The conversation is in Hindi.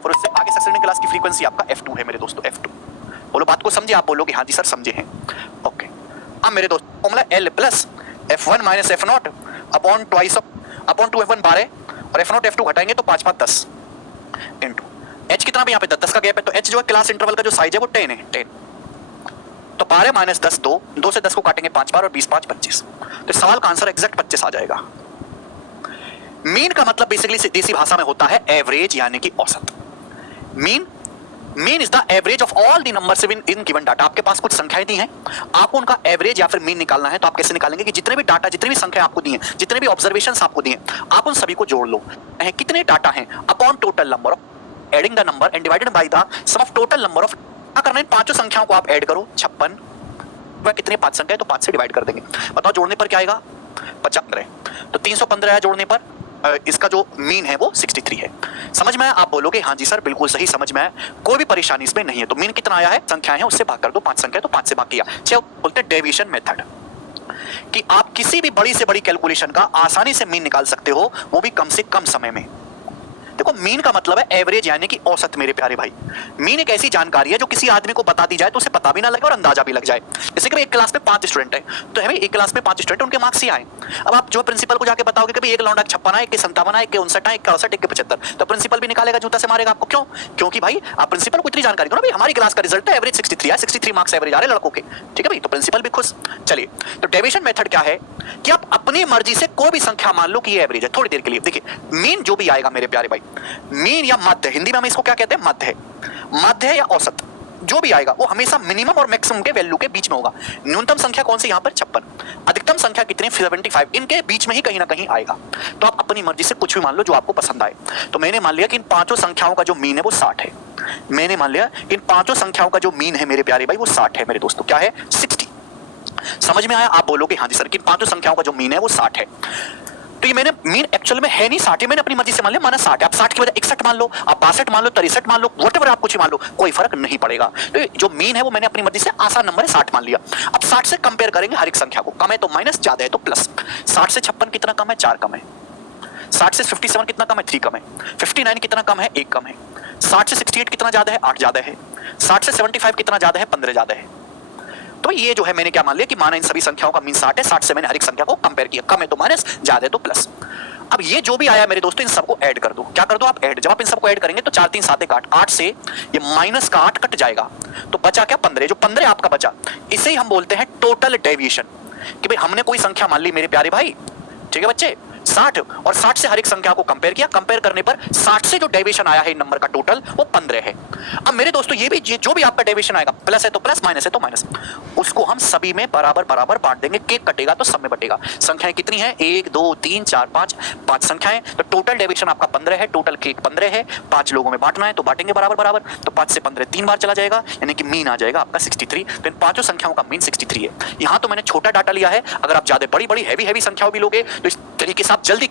और उससे आगे सक्सेसिव क्लास की फ्रीक्वेंसी आपका F2 है मेरे दोस्तों, F2। बोलो बात को समझे? आप बोलोगे हाँ जी सर समझे हैं। ओके, अब मेरे दोस्त formula L plus F1 minus F0 upon twice upon 2F1 12 और F0 F2 घटाएंगे तो 5 5 10 इंटू H कितना भी यहाँ पे 10 का गैप है, तो H जो है क्लास इंटरवल का जो साइज है वो 10 है, 10। तो 12 माइनस 10 2, 2 से 10 को काटेंगे 5 बार और 20 5 25। तो सवाल का आंसर एग्जैक्ट 25 आ जाएगा। मीन का मतलब बेसिकली देसी भाषा में होता है एवरेज यानी कि औसत। Mean is the average of all the numbers in given data. आपके पास कुछ संख्याएं दी हैं, आपको उनका एवरेज या फिर मीन निकालना है। तो आप कैसे निकालेंगे कि जितने भी डाटा, जितनी भी संख्या आपको दी हैं, जितने भी ऑब्जर्वेशंस आपको दिए हैं, आप उन सभी को जोड़ लो। कितने डाटा हैं upon total number of adding the number and divided by the sum of total number of. क्या करना है, पांचों संख्याओं को आप ऐड करो। 56 वह कितने 5 संख्या है तो 5 से डिवाइड कर देंगे। बताओ जोड़ने पर क्या आएगा, 75। तो 315 है जोड़ने पर, इसका जो मीन है वो 63 है। समझ में आया? आप बोलोगे हाँ जी सर बिल्कुल सही समझ में आया, कोई भी परेशानी इसमें नहीं है। तो मीन कितना आया है, संख्याएं हैं उससे भाग कर दो, 5 संख्या तो 5 से भाग किया। चलो बोलते हैं डेविएशन मेथड, कि आप किसी भी बड़ी से बड़ी कैलकुलेशन का आसानी से मीन निकाल सकते हो, वो भी कम से कम समय में। देखो मीन का मतलब है एवरेज यानी कि औसत मेरे प्यारे भाई। मीन एक ऐसी जानकारी है जो किसी आदमी को बता दी जाए तो उसे पता भी ना लगे और अंदाजा भी लग जाए। जैसे कि एक क्लास में 5 स्टूडेंट है, तो हमें एक क्लास में 5 स्टूडेंट, उनके मार्क्स ही आए। अब आप जो प्रिंसिपल को जाके बताओगे कि एक लौंडा 56 है, एक के 57 है, एक के 59 है, एक के 68, एक के 75, तो प्रिंसिपल भी निकालेगा, जूता से मारेगा आपको। क्यों? क्योंकि भाई आप प्रिंसिपल को इतनी जानकारी दो ना, भाई हमारी क्लास का रिजल्ट है एवरेज 63 है, 63 मार्क्स एवरेज आ रहे लड़कों के, ठीक है भाई, तो प्रिंसिपल भी खुश। चलिए, तो डेविएशन मेथड क्या है कि आप अपनी मर्जी से कोई भी संख्या मान लो कि ये एवरेज है। थोड़ी देर के लिए देखिए, मीन जो भी आएगा मेरे प्यारे भाई, मीन या मध्य, हिंदी में हम इसको क्या कहते हैं, मध्य। मध्य या औसत जो भी आएगा वो हमेशा मिनिमम और मैक्सिमम के वैल्यू के बीच में होगा। न्यूनतम संख्या कौन सी यहाँ पर 56, अधिकतम संख्या कितनी 75, इनके बीच में ही कहीं ना कहीं आएगा। तो आप अपनी मर्जी से कुछ भी मान लो जो आपको पसंद आए। तो मैंने मान लिया कि इन पांचों संख्याओं का जो मीन है वो 60 है। मैंने मान लिया इन पांचों संख्याओं का जो मीन है मेरे प्यारे भाई वो 60 है मेरे दोस्तों। क्या है, 60। समझ में आया? आप बोलोगे हाँ जी सर कि इन पांचों संख्याओं का जो मीन है वो 60 है। तो ये मैंने मीन एक्चुअल में है नहीं 60, मैंने अपनी मर्जी से मान लिया, माना 60 है। आप 60 की वजह 61 मान लो, आप 62 मान लो, 63 मान लो, व्हाटएवर आप कुछ मान लो, कोई फर्क नहीं पड़ेगा। तो जो मीन है वो मैंने अपनी मर्जी से, आसान नंबर है 60 मान लिया। अब 60 से कंपेयर करेंगे हर एक संख्या को, कम है तो माइनस, ज्यादा है तो प्लस। 60 से 56 कितना कम है, 4 कम है। 60 से 57 कितना कम है, 3 कम है। 59 कितना कम है, 1 कम है। 60 से 68 कितना ज्यादा है, 8 ज्यादा है। 60 से 75 कितना ज्यादा है, 15 ज्यादा है। तो ये जो है मैंने क्या मान लिया कि माना इन सभी संख्याओं का मीन 60 है। 60 से मैंने हर एक संख्या को कंपेयर किया, कम है तो माइनस, ज्यादा है तो प्लस। अब ये जो भी आया मेरे दोस्तों, इन सबको ऐड कर दो। क्या कर दो आप, ऐड। जब आप इन सबको ऐड करेंगे तो 4 3 7 1 8, 8 से ये माइनस का 8 कट जाएगा, तो बचा क्या, 15। जो 15 आपका बचा, इसे ही हम बोलते हैं टोटल डेविएशन। कि भाई हमने कोई संख्या मान ली मेरे प्यारे भाई, ठीक है बच्चे, 60, और 60 से हर एक संख्या को कंपेयर किया, कंपेयर करने पर 60 से जो डेविएशन आया है इन नंबर का टोटल वो 15 है। अब मेरे दोस्तों ये भी जो भी आपका डेविएशन आएगा, प्लस है तो प्लस, माइनस है तो माइनस, उसको हम सभी में बराबर बराबर बांट देंगे। केक कटेगा तो सब में बटेगा। संख्याएं कितनी है, 1 2 3 4 5, 5 संख्याएं, तो टोटल डेविएशन आपका 15 है। टोटल केक 15 है, 5 लोगों में बांटना है तो बांटेंगे बराबर बराबर। तो 5 से 15 3 बार चला जाएगा, यानी कि मीन आ जाएगा आपका 63। तो इन पांचों संख्याओं का मीन 63 है। यहां तो मैंने छोटा डाटा लिया है, अगर आप ज्यादा बड़ी बड़ी हैवी हैवी संख्याओं भी लोगे तो इस तरीके से आप जल्दी